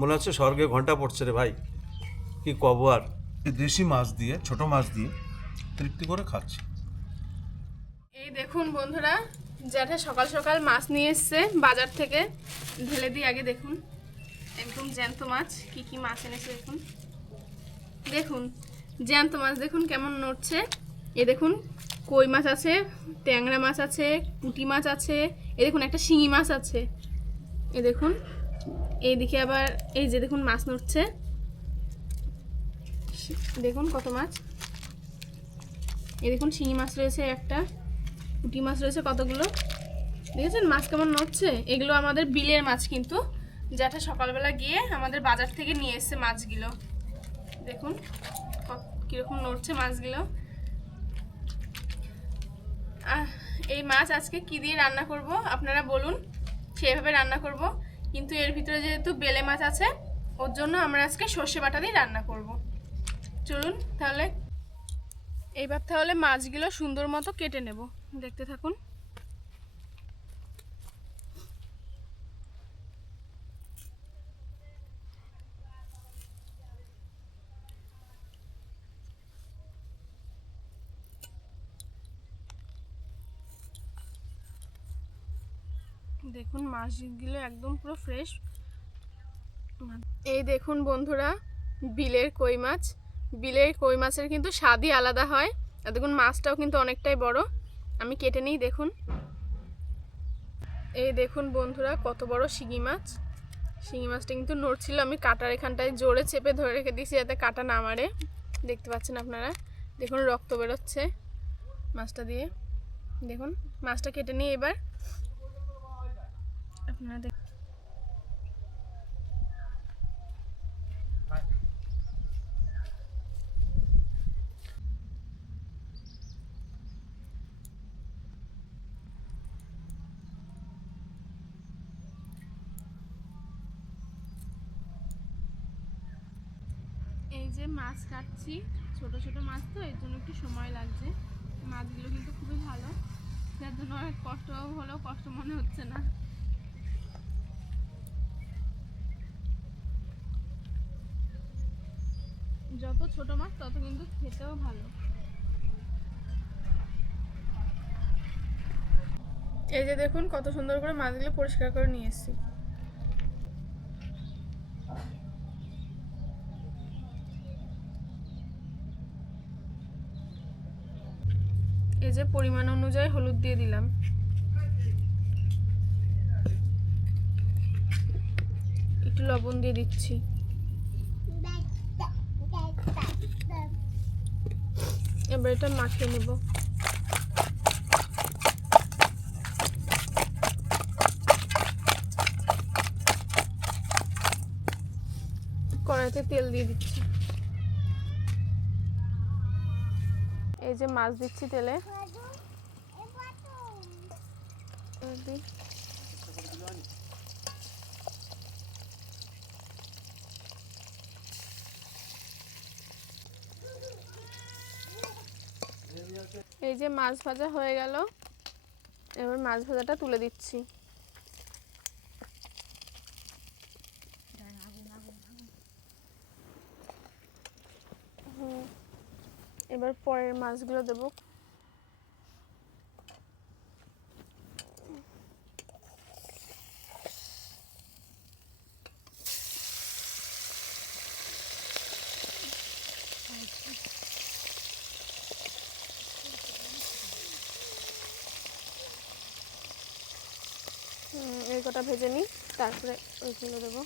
মনে হচ্ছে স্বর্গে ঘন্টা পড়ছে রে ভাই, কি কব আর। দেশি মাছ দিয়ে, ছোট মাছ দিয়ে তৃপ্তি করে খাচ্ছি। এই দেখুন বন্ধুরা, জ্যাঠা সকাল সকাল মাছ নিয়ে এসছে বাজার থেকে। ঢেলে দিই আগে, দেখুন একদম জ্যান্ত মাছ। কি কি মাছ এনেছে দেখুন, দেখুন জ্যান্ত মাছ দেখুন কেমন নড়ছে। এই দেখুন কই মাছ আছে, ট্যাংরা মাছ আছে, পুঁটি মাছ আছে, এই দেখুন একটা শিঙি মাছ আছে। এই দেখুন এইদিকে আবার এই যে দেখুন মাছ নড়ছে, দেখুন কত মাছ। এই দেখুন শিঙি মাছ রয়েছে একটা, পুঁটি মাছ রয়েছে কতগুলো, দেখেছেন মাছ কেমন নড়ছে। এগুলো আমাদের বিলের মাছ, কিন্তু যেটা সকালবেলা গিয়ে আমাদের বাজার থেকে নিয়ে এসছে মাছগুলো। দেখুন কীরকম নড়ছে মাছগুলো। এই মাছ আজকে কি দিয়ে রান্না করব আপনারা বলুন, সেভাবে রান্না করব। কিন্তু এর ভিতরে যেহেতু বেলে মাছ আছে, ওর জন্য আমরা আজকে সর্ষে বাটা দিয়ে রান্না করব। চলুন তাহলে, এইবার তাহলে মাছগুলো সুন্দর মতো কেটে নেব, দেখতে থাকুন। দেখুন মাছগুলো একদম পুরো ফ্রেশ। এই দেখুন বন্ধুরা, বিলের কই মাছ। বিলের কই মাছের কিন্তু স্বাদই আলাদা হয়। আর দেখুন মাছটাও কিন্তু অনেকটাই বড়। আমি কেটে নিই, দেখুন। এই দেখুন বন্ধুরা, কত বড় শিঙি মাছ। শিঙি মাছটা কিন্তু নড়ছিল, আমি কাটার এখানটায় জোরে চেপে ধরে রেখে দিয়েছি যাতে কাটা না মারে। দেখতে পাচ্ছেন আপনারা, দেখুন রক্ত বেরোচ্ছে মাছটা দিয়ে। দেখুন মাছটা কেটে নিই এবার আপনারা দেখুন। এই যে মাছ কাটছি, ছোট ছোট মাছ তো এর জন্য একটু সময় লাগছে। মাছগুলো কিন্তু খুবই ভালো, যার জন্য অনেক কষ্ট হলেও কষ্ট মনে হচ্ছে না। যত ছোট মাছ তত কিন্তু খেতেও ভালো। এই যে দেখুন কত সুন্দর করে মাছগুলো পরিষ্কার করে নিয়ে এসেছি। এই যে পরিমাণ অনুযায়ী হলুদ দিয়ে দিলাম, একটু লবণ দিয়ে দিচ্ছি। এবার এটা মাখিয়ে নেব। কড়াইতে তেল দিয়ে দিচ্ছি। এই যে মাছ দিচ্ছি তেলে। এই যে মাছ ভাজা হয়ে গেল, এবার মাছ ভাজাটা তুলে দিচ্ছি। এবার পরের মাছগুলো দেবো। এই কটা ভেজে নিই, তারপরে ওইগুলো দেবো।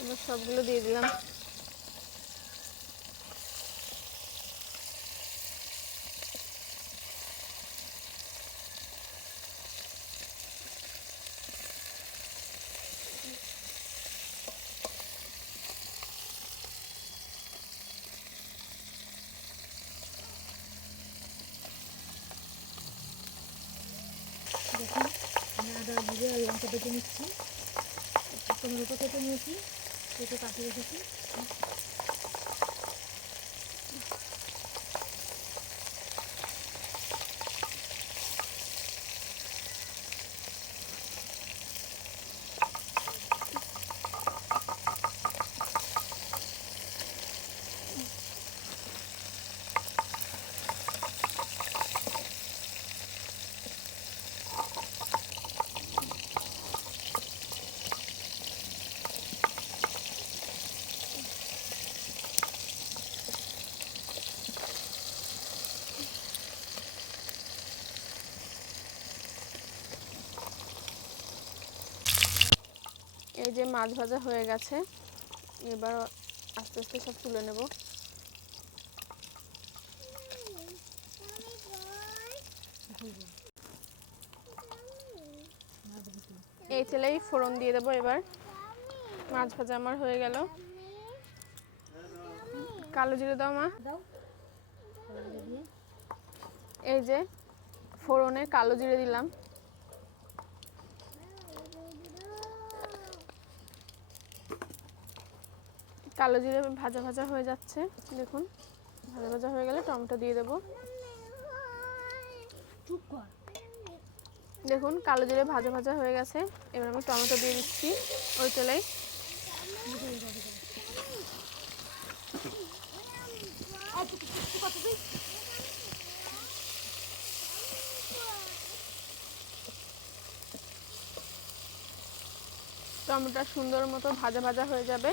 এবার সবগুলো দিয়ে দিলাম। দেখুন আদা জিরে আর লঙ্কা বেটে নিচ্ছি। টমেটো কেটে নিয়েছি, কেটে কাটিয়ে রেখেছি। এই যে মাছ ভাজা হয়ে গেছে, এবার আস্তে আস্তে সব তুলে নেব। এই তেলেই ফোড়ন দিয়ে দেবো। এবার মাছ ভাজা আমার হয়ে গেল। কালো জিরে দাও মা। দাও, দিয়ে এই যে ফোড়নে কালো জিরে দিলাম। কালো জিরে ভাজা ভাজা হয়ে যাচ্ছে, দেখুন। ভাজা ভাজা হয়ে গেলে টমেটো দিয়ে দেবো। চুপ কর। দেখুন কালো জিরে ভাজা ভাজা হয়ে গেছে, এবার আমি টমেটো দিয়ে দিচ্ছি ওই তেলেই। টমেটো সুন্দর মতো ভাজা ভাজা হয়ে যাবে।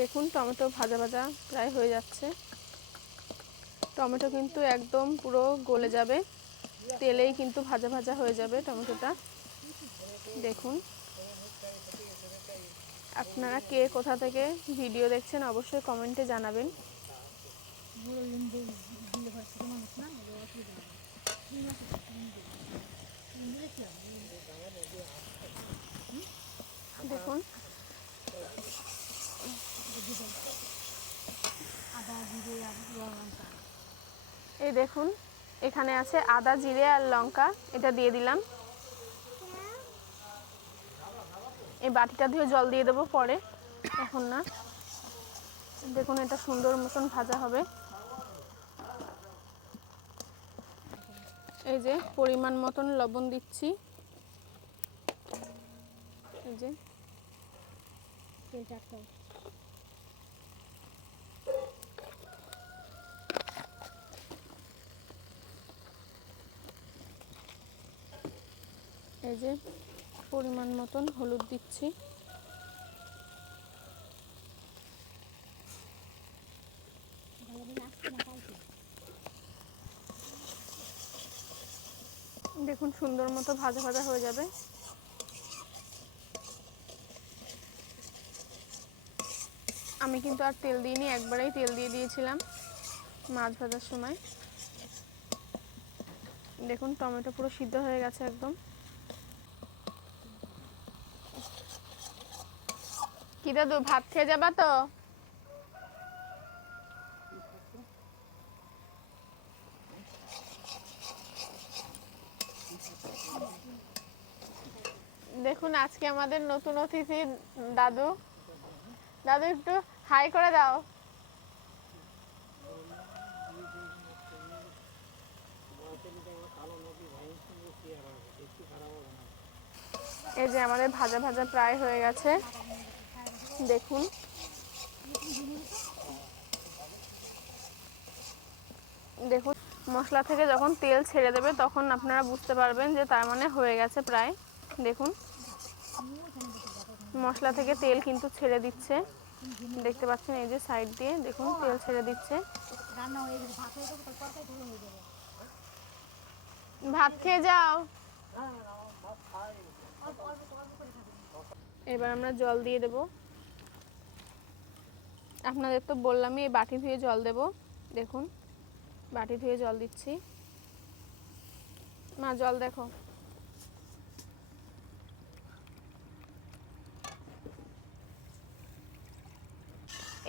দেখুন টমেটো ভাজা ভাজা প্রায় হয়ে যাচ্ছে। টমেটো কিন্তু একদম পুরো গলে যাবে, তেলেই কিন্তু ভাজা ভাজা হয়ে যাবে টমেটোটা। দেখুন, আপনারা কে কোথা থেকে ভিডিও দেখছেন অবশ্যই কমেন্টে জানাবেন। দেখুন আদা, জিরে আর লঙ্কা। এই দেখুন এখানে আছে আদা, জিরে আর লঙ্কা, এটা দিয়ে দিলাম। এই বাটিটা ধুয়ে জল দিয়ে দেবো পরে, এখন না। দেখুন এটা সুন্দর মতন ভাজা হবে। এই যে পরিমাণ মতন লবণ দিচ্ছি। এই যে তেলটা একদম এই যে পরিমাণ মতন হলুদ দিচ্ছি। দেখুন সুন্দর মতো ভাজা ভাজা হয়ে যাবে। আমি কিন্তু আর তেল দিইনি, একবারেই তেল দিয়ে দিয়েছিলাম মাছ ভাজার সময়। দেখুন টমেটো পুরো সিদ্ধ হয়ে গেছে একদম। কি দাদু ভাত খেয়ে যাবা তো? দেখুন আজকে আমাদের নতুন অতিথি দাদু। দাদু একটু হাই করে দাও। এই যে আমাদের ভাজা ভাজা প্রায় হয়ে গেছে, দেখুন। দেখুন মশলা থেকে যখন তেল ছেড়ে দেবে তখন আপনারা বুঝতে পারবেন যে তার মানে হয়ে গেছে প্রায়। দেখুন মশলা থেকে তেল কিন্তু ছেড়ে দিচ্ছে, দেখতে পাচ্ছেন এই যে সাইড দিয়ে দেখুন তেল ছেড়ে দিচ্ছে। ভাত খেয়ে যাও। এবার আমরা জল দিয়ে দেব। আপনাদের তো বললামই এই বাটি ধুয়ে জল দেব। দেখুন বাটি ধুয়ে জল দিচ্ছি। মা জল দেখো।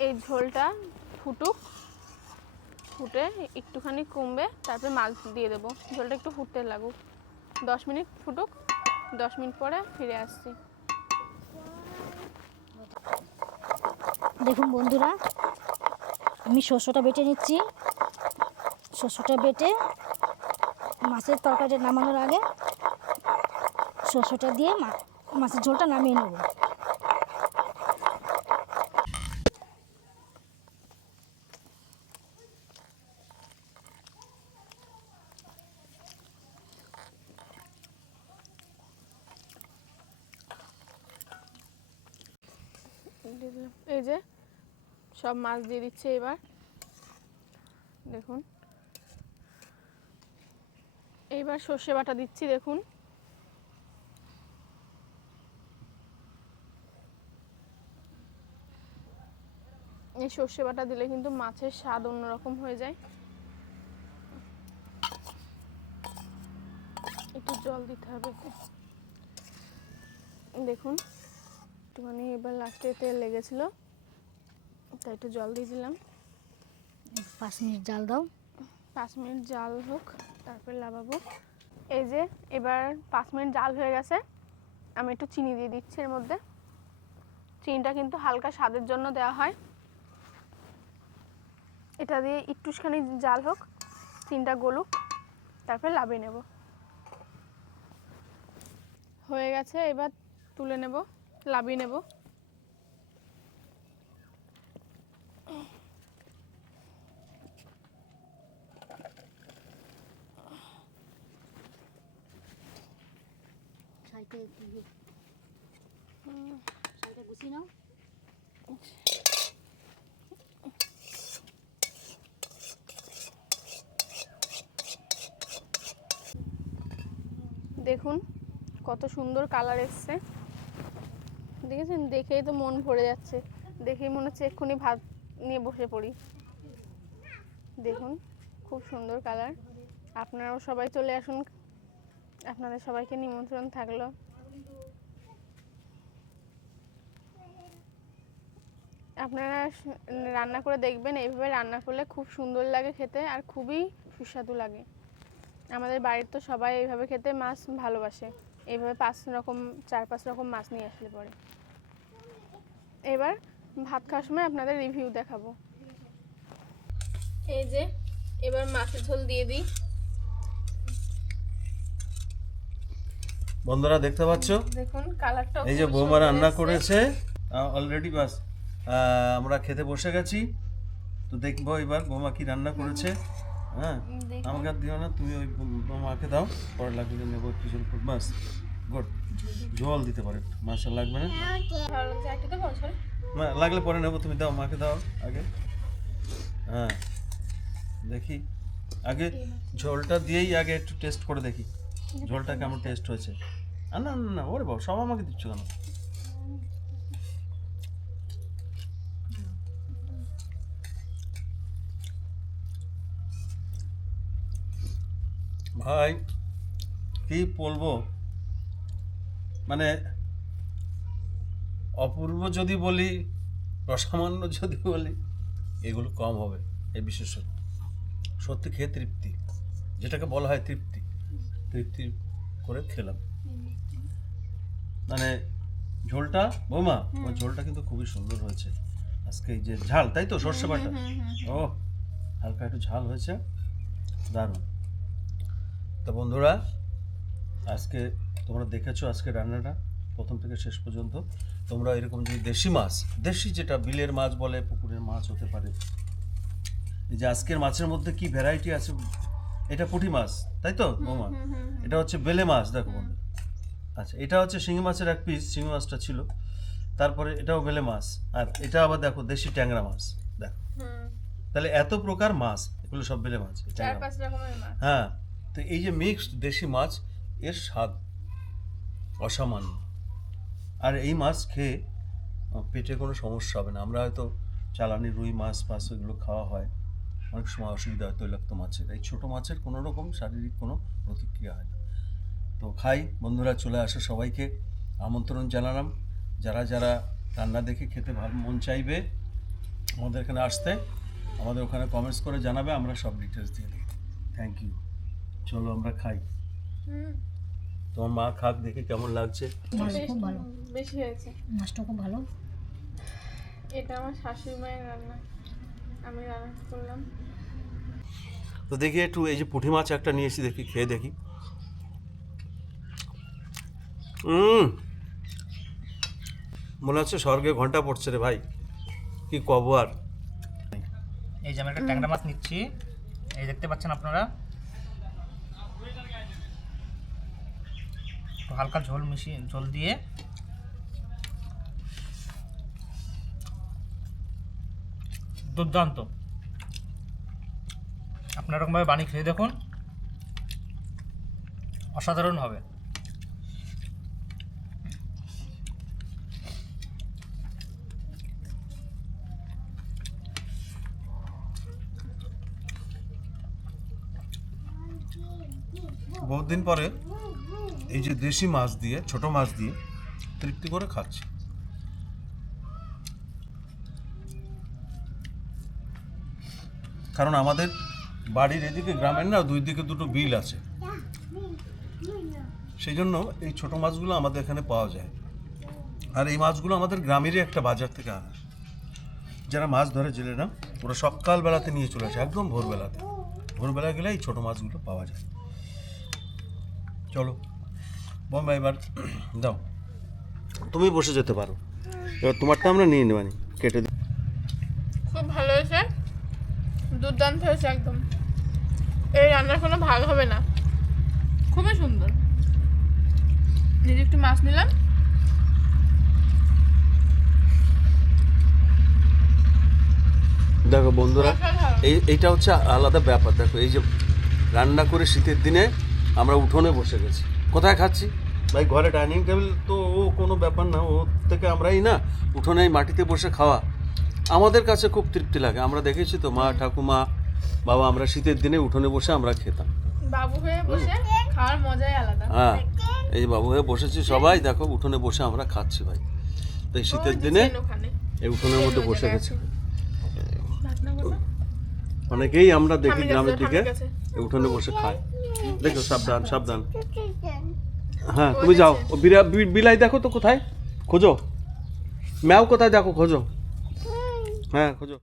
এই ঝোলটা ফুটুক, ফুটে একটুখানি কমবে, তারপরে মাছ দিয়ে দেবো। ঝোলটা একটু ফুটতে লাগুক, 10 মিনিট ফুটুক, 10 মিনিট পরে ফিরে আসছি। দেখুন বন্ধুরা, আমি শস্যটা বেটে নিচ্ছি। শস্যটা বেটে মাছের তরকারিটা নামানোর আগে শস্যটা দিয়ে মাছের ঝোলটা নামিয়ে নেব। এই যে সব মাছ দিয়ে দিচ্ছে এবার। দেখুন এইবার সর্ষে বাটা দিচ্ছি। দেখুন এই সর্ষে বাটা দিলে কিন্তু মাছের স্বাদ অন্যরকম হয়ে যায়। একটু জল দিতে হবে। দেখুন একটুখানি এবার লাস্টে তেল লেগেছিল, তাই একটু জল দিয়ে দিলাম। 5 মিনিট জাল দাও। 5 মিনিট জাল হোক, তারপরে লাগাবো। এই যে এবার 5 মিনিট জাল হয়ে গেছে। আমি একটু চিনি দিয়ে দিচ্ছি এর মধ্যে। চিনিটা কিন্তু হালকা স্বাদের জন্য দেওয়া হয়। এটা দিয়ে একটুখানি জাল হোক, চিনিটা গলুক, তারপরে লাবিয়ে নেব। হয়ে গেছে, এবার তুলে নেব, লাবিয়ে নেব। শাড়িটা গুছিয়ে নাও। দেখুন কত সুন্দর কালার এসছে, দেখেছেন? দেখেই তো মন ভরে যাচ্ছে, দেখেই মনে হচ্ছে এক্ষুনি ভাত নিয়ে বসে পড়ি। দেখুন খুব সুন্দর কালার। আপনারাও সবাই চলে আসুন, আপনাদের সবাইকে নিমন্ত্রণ থাকলো। আপনারা রান্না করে দেখবেন, এইভাবে রান্না করলে খুব সুন্দর লাগে খেতে, আর খুবই সুস্বাদু লাগে। আমাদের বাড়ির তো সবাই এইভাবে খেতে মাছ ভালোবাসে। এইভাবে 4-5 রকম মাছ নিয়ে আসলে পরে। এবার ভাত খাওয়ার সময় আপনাদের রিভিউ দেখাবো। এই যে এবার মাছের ঝোল দিয়ে দিই। বন্ধুরা দেখতে পাচ্ছ, দেখুন কালারটা এই যে বৌমা রান্না করেছে অলরেডি। বাস আমরা খেতে বসে গেছি, তো দেখবো এবার বৌমা কি রান্না করেছে। হ্যাঁ, আমাকে আর দিও না, তুমি ওই বৌমাকে দাও, পরে লাগলে নেবো একটু জল। বাস গুড, জল দিতে পারে, মাছ আর লাগবে না। না লাগলে পরে নেবো, তুমি দাও, মাকে দাও আগে। হ্যাঁ দেখি, আগে ঝোলটা দিয়েই আগে একটু টেস্ট করে দেখি ঝোলটা কেমন টেস্ট হয়েছে। আর না না না, ওরে বাবা, সব আমাকে দিচ্ছ কেন? ভাই কি বলবো, মানে অপূর্ব যদি বলি, অসামান্য যদি বলি, এগুলো কম হবে। এই বিশেষ সত্যি খেয়ে তৃপ্তি, যেটাকে বলা হয় তৃপ্তি, তৃপ্তি করে খেলাম। মানে ঝোলটা বৌমা, আমার ঝোলটা কিন্তু খুবই সুন্দর হয়েছে আজকে। এই যে ঝাল, তাই তো সর্ষে বাটা, ও হালকা একটু ঝাল হয়েছে, দারুণ। তো বন্ধুরা, আজকে তোমরা দেখেছো আজকে রান্নাটা প্রথম থেকে শেষ পর্যন্ত। তোমরা এরকম যদি দেশি মাছ, দেশি যেটা বিলের মাছ বলে, পুকুরের মাছ হতে পারে, এই যে আজকের মাছের মধ্যে কি ভ্যারাইটি আছে। এটা পুঁটি মাছ, তাই তো বৌমা? এটা হচ্ছে বেলে মাছ, দেখো বন্ধু। আচ্ছা, এটা হচ্ছে শিঙি মাছের এক পিস, শিঙি মাছটা ছিল। তারপরে এটাও বেলে মাছ, আর এটা আবার দেখো দেশি ট্যাংরা মাছ। দেখো তাহলে এত প্রকার মাছ, এগুলো সব বেলে মাছ, 4-5 রকমের মাছ। হ্যাঁ, তো এই যে মিক্সড দেশি মাছ, এর স্বাদ অসামান্য। আর এই মাছ খেয়ে পেটে কোনো সমস্যা হবে না। আমরা হয়তো চালানি রুই মাছ ফাছ ওইগুলো খাওয়া হয়, অনেক সময় অসুবিধা হয় তৈলাক্ত মাছের। এই ছোটো মাছের কোনো রকম শারীরিক কোনো প্রতিক্রিয়া হয় না। তো খাই বন্ধুরা, চলে আসো, সবাইকে আমন্ত্রণ জানালাম। যারা যারা রান্না দেখে খেতে ভালো মন চাইবে আমাদের এখানে আসতে, আমাদের ওখানে কমেন্টস করে জানাবে, আমরা সব ডিটেলস দিয়ে দিই। Thank you. চলো আমরা খাই। তোমার মা খাক, দেখে কেমন লাগছে। মাছটা খুব ভালো, বেশি হয়েছে। মাছটা খুব ভালো। এটা আমার শাশুড়ি মায়ের রান্না, আমি রান্না করলাম। তো দেখি একটু, এই যে পুঁটি মাছ একটা নিয়েছি, দেখি খেয়ে দেখি। মনে হচ্ছে স্বর্গে ঘন্টা পড়ছে রে ভাই, কি কব আর। এই যে আমি একটা ট্যাংরা মাছ নিচ্ছি, এই দেখতে পাচ্ছেন আপনারা, একটু হালকা ঝোল দিয়ে দুর্দান্ত। আপনারা এরকমভাবে বানিয়ে খেয়ে দেখুন, অসাধারণ হবে। বহুত দিন পরে এই যে দেশি মাছ দিয়ে, ছোট মাছ দিয়ে তৃপ্তি করে খাচ্ছি। কারণ আমাদের বাড়ির এদিকে, গ্রামের না, দুই দিকে দুটো বিল আছে, সেই জন্য এই ছোট মাছগুলো আমাদের এখানে পাওয়া যায়। আর এই মাছগুলো আমাদের গ্রামেরই একটা বাজার থেকে আনা। যারা মাছ ধরে জেলেরা, ওরা সকালবেলাতে নিয়ে চলে আসে, একদম ভোরবেলাতে। ভোরবেলা গেলে এই ছোট মাছগুলো পাওয়া যায়। চলো বোম্বাই, এবার দাও, তুমি বসে যেতে পারো, এবার তোমারটা আমরা নিয়ে নেবানি, কেটে দিই। খুব ভালো হয়েছে, দুর্দান্ত হয়েছে একদম। এই রান্নার কোনো ভাগ হবে না, খুবই সুন্দর। নিজে একটু মাছ নিলাম। দেখো বন্ধুরা, এইটা হচ্ছে আলাদা ব্যাপার। দেখো, এই যে রান্না করে শীতের দিনে আমরা উঠোনে বসে গেছি। কোথায় খাচ্ছি ভাই? ঘরে ডাইনিং টেবিল তো ও কোনো ব্যাপার না, ও থেকে আমরাই না উঠোনে মাটিতে বসে খাওয়া আমাদের কাছে খুব তৃপ্তি লাগে। আমরা দেখেছি তো, মা ঠাকুমা বাবা, আমরা শীতের দিনে উঠোনে বসে আমরা খেতাম। বাবু হয়ে বসে খাওয়ার মজাই আলাদা। হ্যাঁ, এই বাবু হয়ে বসেছি সবাই, দেখো উঠোনে বসে আমরা খাচ্ছি ভাই। তো এই শীতের দিনে এই উঠোনের মধ্যে বসে গেছি। অনেকেই আমরা দেখি গ্রামের দিকে এই উঠোনে বসে খায়। দেখো, সাবধান সাবধান। হ্যাঁ, তুমি যাও, ও বিলাই দেখো তো কোথায়, খোঁজো। ম্যাও কোথায়, দেখো খোঁজো। হ্যাঁ খোঁজো।